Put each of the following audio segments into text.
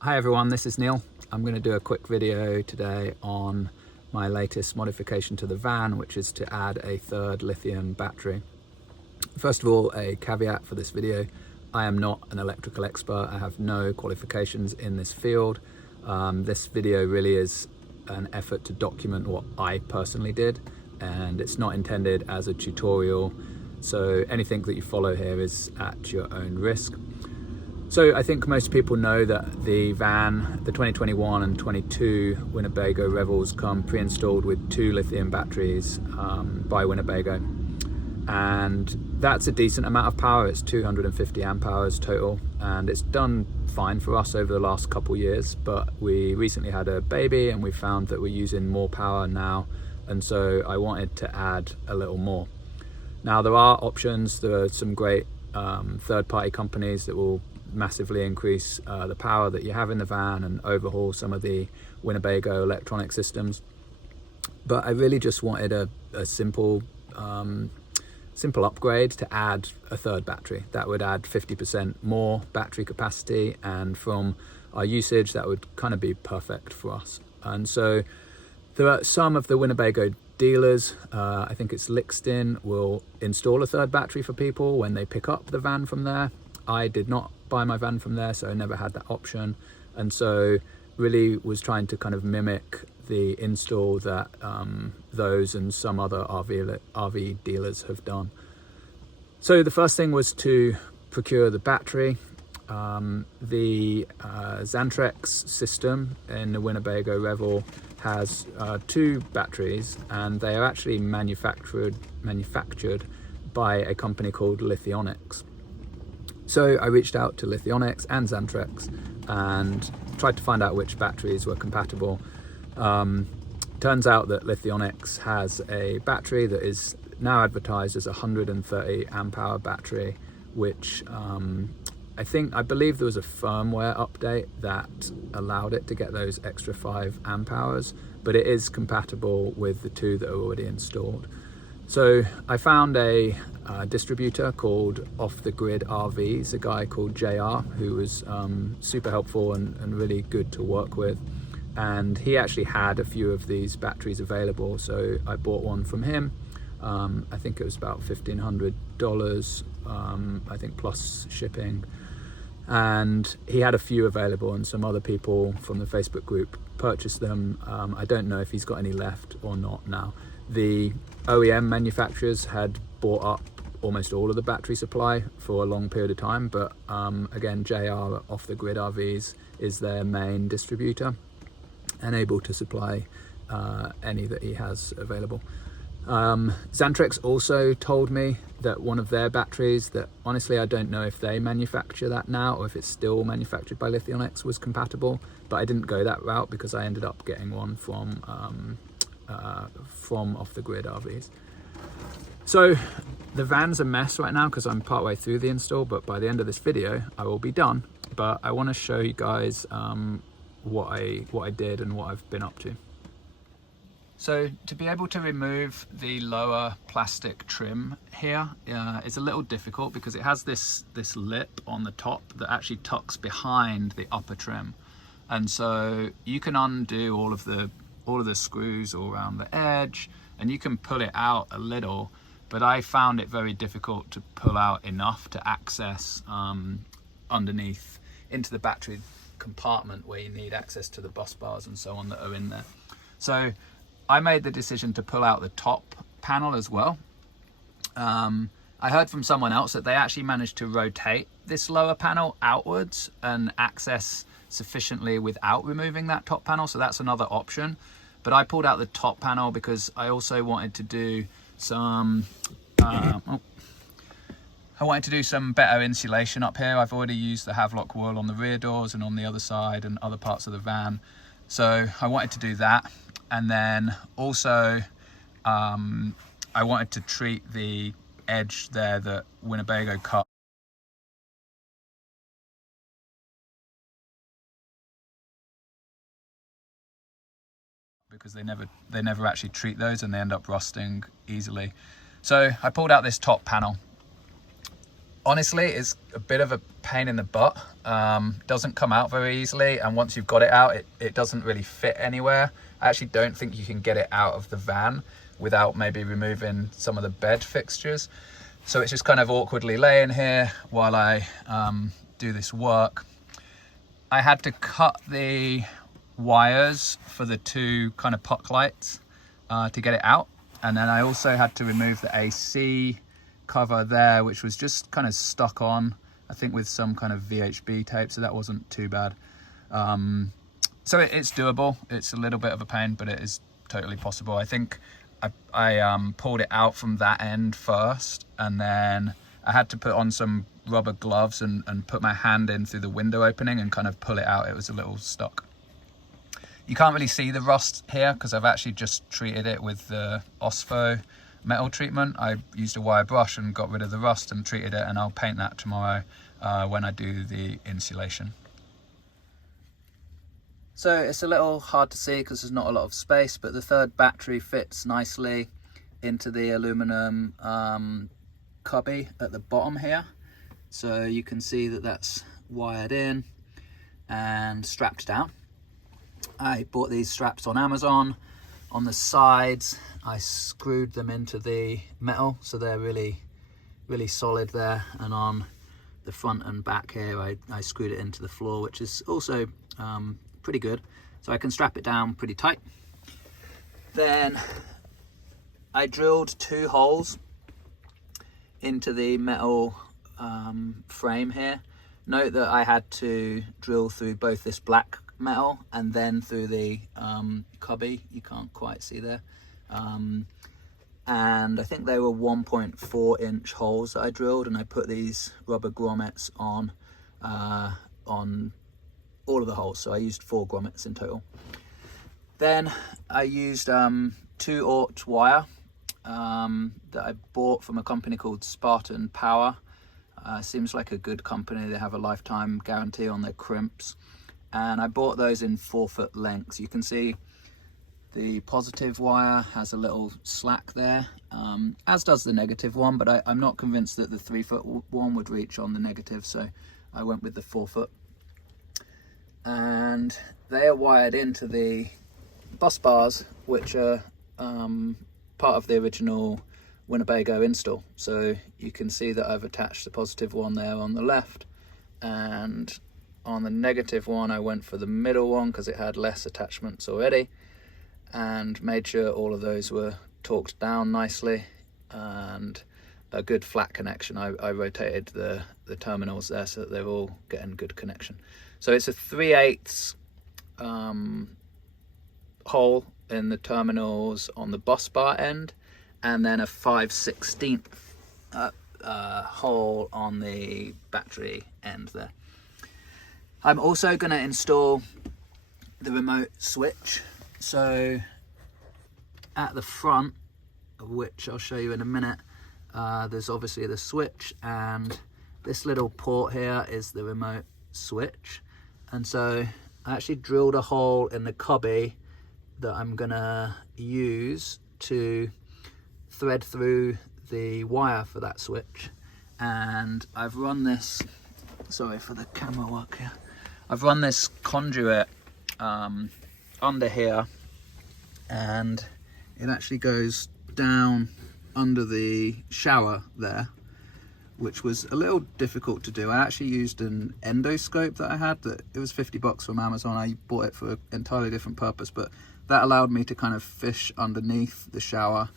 Hi everyone, this is Neil. I'm going to do a quick video today on my latest modification to the van, which is to add a third lithium battery. First of all, a caveat for this video: I am not an electrical expert. I have no qualifications in this field. This video really is an effort to document what I personally did, and it's not intended as a tutorial, so anything that you follow here is at your own risk. So I think most people know that the van, the 2021 and 22 Winnebago Revels, come pre-installed with 2 lithium batteries by Winnebago. And that's a decent amount of power. It's 250 amp hours total, and it's done fine for us over the last couple years, but we recently had a baby and we found that we're using more power now, and so I wanted to add a little more. Now there are options. There are some great third-party companies that will massively increase the power that you have in the van and overhaul some of the Winnebago electronic systems, but I really just wanted a simple upgrade to add a third battery that would add 50% more battery capacity, and from our usage that would kind of be perfect for us. And so there are some of the Winnebago dealers, I think it's Lixtin, will install a third battery for people when they pick up the van from there. I did not buy my van from there, so I never had that option, and so really was trying to kind of mimic the install that those and some other RV dealers have done. So the first thing was to procure the battery. The Xantrex system in the Winnebago Revel has 2 batteries, and they are actually manufactured by a company called Lithionics. So I reached out to Lithionics and Xantrex and tried to find out which batteries were compatible. Turns out that Lithionics has a battery that is now advertised as a 130 amp hour battery, which I believe there was a firmware update that allowed it to get those extra 5 amp hours, but it is compatible with the 2 that are already installed. So I found a distributor called Off the Grid RVs, a guy called JR, who was super helpful and really good to work with. And he actually had a few of these batteries available, so I bought one from him. I think it was about $1,500, I think plus shipping. And he had a few available, and some other people from the Facebook group purchased them. I don't know if he's got any left or not now. The OEM manufacturers had bought up almost all of the battery supply for a long period of time, but again, JR Off the Grid RVs is their main distributor and able to supply any that he has available. Xantrex also told me that one of their batteries, that honestly I don't know if they manufacture that now or if it's still manufactured by Lithionics, was compatible, but I didn't go that route because I ended up getting one from Off the Grid RVs. So the van's a mess right now because I'm partway through the install, but by the end of this video I will be done. But I want to show you guys what I did and what I've been up to. So to be able to remove the lower plastic trim here is a little difficult because it has this lip on the top that actually tucks behind the upper trim, and so you can undo all of the screws all around the edge and you can pull it out a little, but I found it very difficult to pull out enough to access underneath into the battery compartment where you need access to the bus bars and so on that are in there. So I made the decision to pull out the top panel as well. I heard from someone else that they actually managed to rotate this lower panel outwards and access sufficiently without removing that top panel, so that's another option. But I pulled out the top panel because I also wanted to do some better insulation up here. I've already used the Havelock wool on the rear doors and on the other side and other parts of the van, so I wanted to do that. And then also I wanted to treat the edge there that Winnebago cut, because they never actually treat those and they end up rusting easily. So I pulled out this top panel. honestly, it's a bit of a pain in the butt. Doesn't come out very easily, and once you've got it out, it doesn't really fit anywhere. I actually don't think you can get it out of the van without maybe removing some of the bed fixtures. So it's just kind of awkwardly laying here while I do this work. I had to cut the wires for the two kind of puck lights to get it out. And then I also had to remove the AC cover there, which was just kind of stuck on, I think with some kind of VHB tape, so that wasn't too bad. So it's doable. It's a little bit of a pain, but it is totally possible. I think I pulled it out from that end first, and then I had to put on some rubber gloves and put my hand in through the window opening and kind of pull it out. It was a little stuck. You can't really see the rust here because I've actually just treated it with the Osfo metal treatment. I used a wire brush and got rid of the rust and treated it, and I'll paint that tomorrow when I do the insulation. So it's a little hard to see because there's not a lot of space, but the third battery fits nicely into the aluminum cubby at the bottom here. So you can see that that's wired in and strapped down. I bought these straps on Amazon. On the sides, I screwed them into the metal, so they're really solid there. And on the front and back here, I screwed it into the floor, which is also pretty good. So I can strap it down pretty tight. Then I drilled 2 holes into the metal frame here. Note that I had to drill through both this black metal and then through the cubby. You can't quite see there. And I think they were 1.4 inch holes that I drilled, and I put these rubber grommets on all of the holes, so I used 4 grommets in total. Then I used 2/0 wire that I bought from a company called Spartan Power. Seems like a good company. They have a lifetime guarantee on their crimps, and I bought those in 4-foot lengths. You can see the positive wire has a little slack there, as does the negative one, but I'm not convinced that the 3-foot one would reach on the negative, so I went with the 4-foot. And they are wired into the bus bars, which are part of the original Winnebago install. So you can see that I've attached the positive one there on the left, and on the negative one I went for the middle one because it had less attachments already, and made sure all of those were torqued down nicely and a good flat connection. I rotated the terminals there so that they're all getting good connection. So it's a 3/8 hole in the terminals on the bus bar end, and then a 5/16 hole on the battery end there. I'm also going to install the remote switch. So at the front, which I'll show you in a minute, there's obviously the switch, and this little port here is the remote switch. And so I actually drilled a hole in the cubby that I'm gonna use to thread through the wire for that switch. And I've run this, sorry for the camera work here, I've run this conduit under here, and it actually goes down under the shower there, which was a little difficult to do. I actually used an endoscope that I had, that it was $50 from Amazon. I bought it for an entirely different purpose, but that allowed me to kind of fish underneath the shower.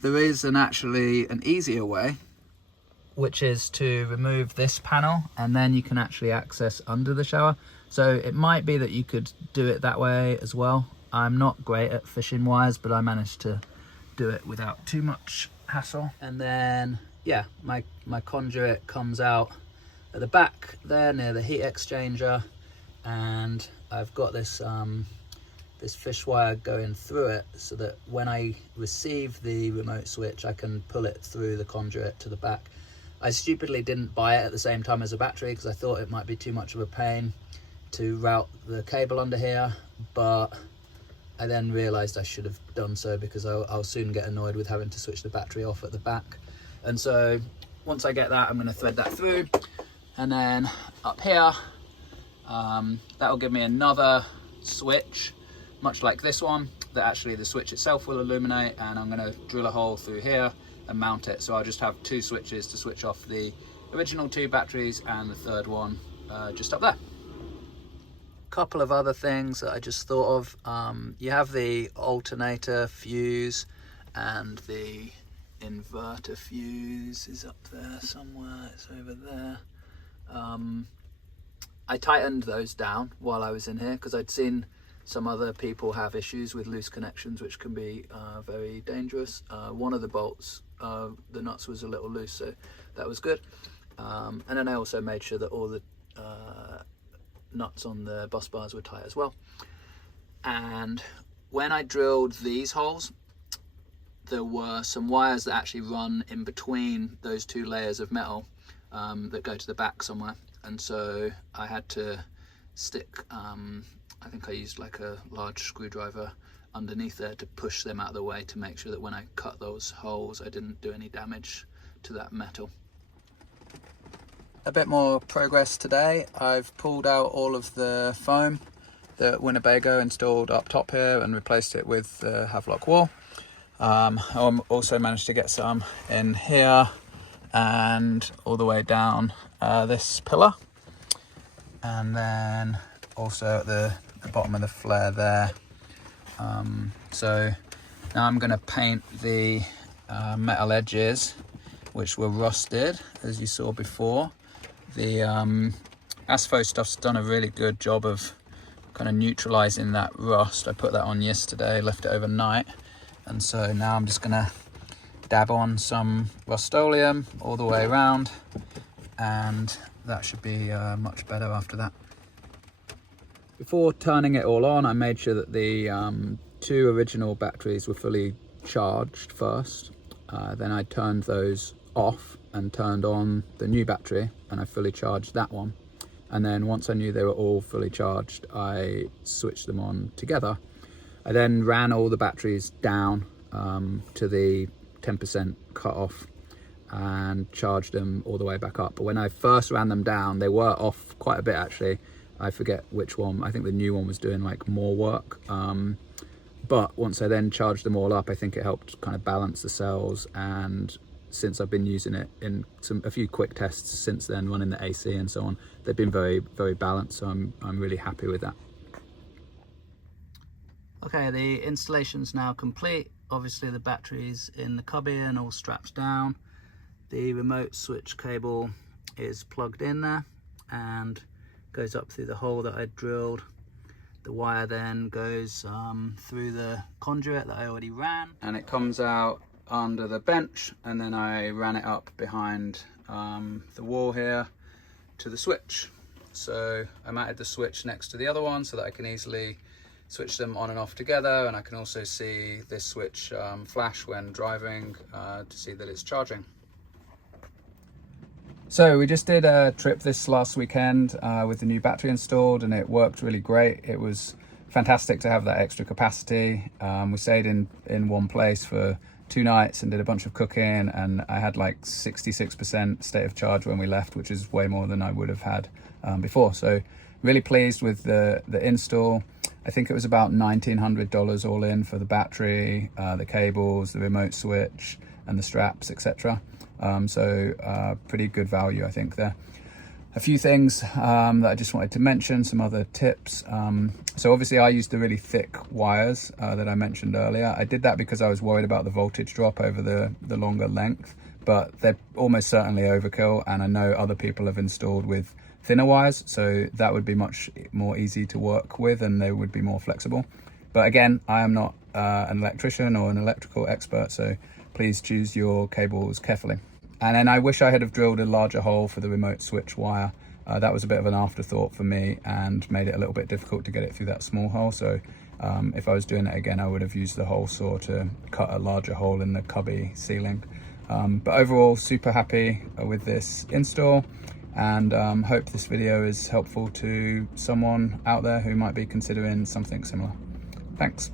There is actually an easier way, which is to remove this panel, and then you can actually access under the shower. So it might be that you could do it that way as well. I'm not great at fishing wires, but I managed to do it without too much hassle. And then, yeah, my conduit comes out at the back there near the heat exchanger, and I've got this this fish wire going through it so that when I receive the remote switch, I can pull it through the conduit to the back. I stupidly didn't buy it at the same time as the battery because I thought it might be too much of a pain to route the cable under here, but I then realized I should have done so because I'll soon get annoyed with having to switch the battery off at the back. And so once I get that, I'm going to thread that through, and then up here, that will give me another switch, much like this one, that actually the switch itself will illuminate, and I'm going to drill a hole through here and mount it. So I'll just have 2 switches to switch off the original 2 batteries and the third one just up there. Couple of other things that I just thought of. You have the alternator fuse, and the inverter fuse is up there somewhere, it's over there. I tightened those down while I was in here because I'd seen some other people have issues with loose connections, which can be very dangerous. One of the bolts, the nuts was a little loose, so that was good. And then I also made sure that all the nuts on the bus bars were tight as well. And when I drilled these holes, there were some wires that actually run in between those 2 layers of metal that go to the back somewhere, and so I had to stick I think I used like a large screwdriver underneath there to push them out of the way to make sure that when I cut those holes I didn't do any damage to that metal. A bit more progress today. I've pulled out all of the foam that Winnebago installed up top here and replaced it with the Havelock wall. I also managed to get some in here and all the way down this pillar, and then also at the bottom of the flare there. So now I'm going to paint the metal edges, which were rusted as you saw before. The Asphalt stuff's done a really good job of kind of neutralizing that rust. I put that on yesterday, left it overnight, and so now I'm just gonna dab on some Rust-Oleum all the way around, and that should be much better after that. Before turning it all on, I made sure that the 2 original batteries were fully charged first. Then I turned those off and turned on the new battery, and I fully charged that one. And then once I knew they were all fully charged, I switched them on together. I then ran all the batteries down to the 10% cut off and charged them all the way back up. But when I first ran them down, they were off quite a bit actually. I forget which one. I think the new one was doing like more work. But once I then charged them all up, I think it helped kind of balance the cells, and since I've been using it in a few quick tests since then, running the AC and so on, they've been very, very balanced, so I'm really happy with that. Okay, the installation's now complete. Obviously the battery's in the cubby and all strapped down. The remote switch cable is plugged in there and goes up through the hole that I drilled. The wire then goes through the conduit that I already ran, and it comes out under the bench, and then I ran it up behind the wall here to the switch. So I mounted the switch next to the other one so that I can easily switch them on and off together, and I can also see this switch flash when driving to see that it's charging. So we just did a trip this last weekend with the new battery installed, and it worked really great. It was fantastic to have that extra capacity. We stayed in one place for 2 nights and did a bunch of cooking, and I had like 66% state of charge when we left, which is way more than I would have had before. So really pleased with the install. I think it was about $1,900 all in for the battery, the cables, the remote switch, and the straps, etc. So pretty good value, I think, there. A few things that I just wanted to mention, some other tips. So obviously I used the really thick wires that I mentioned earlier. I did that because I was worried about the voltage drop over the longer length, but they're almost certainly overkill, and I know other people have installed with thinner wires, so that would be much more easy to work with and they would be more flexible. But again, I am not an electrician or an electrical expert, so please choose your cables carefully. And then I wish I had have drilled a larger hole for the remote switch wire. That was a bit of an afterthought for me and made it a little bit difficult to get it through that small hole. So if I was doing it again, I would have used the hole saw to cut a larger hole in the cubby ceiling. But overall, super happy with this install, and hope this video is helpful to someone out there who might be considering something similar. Thanks.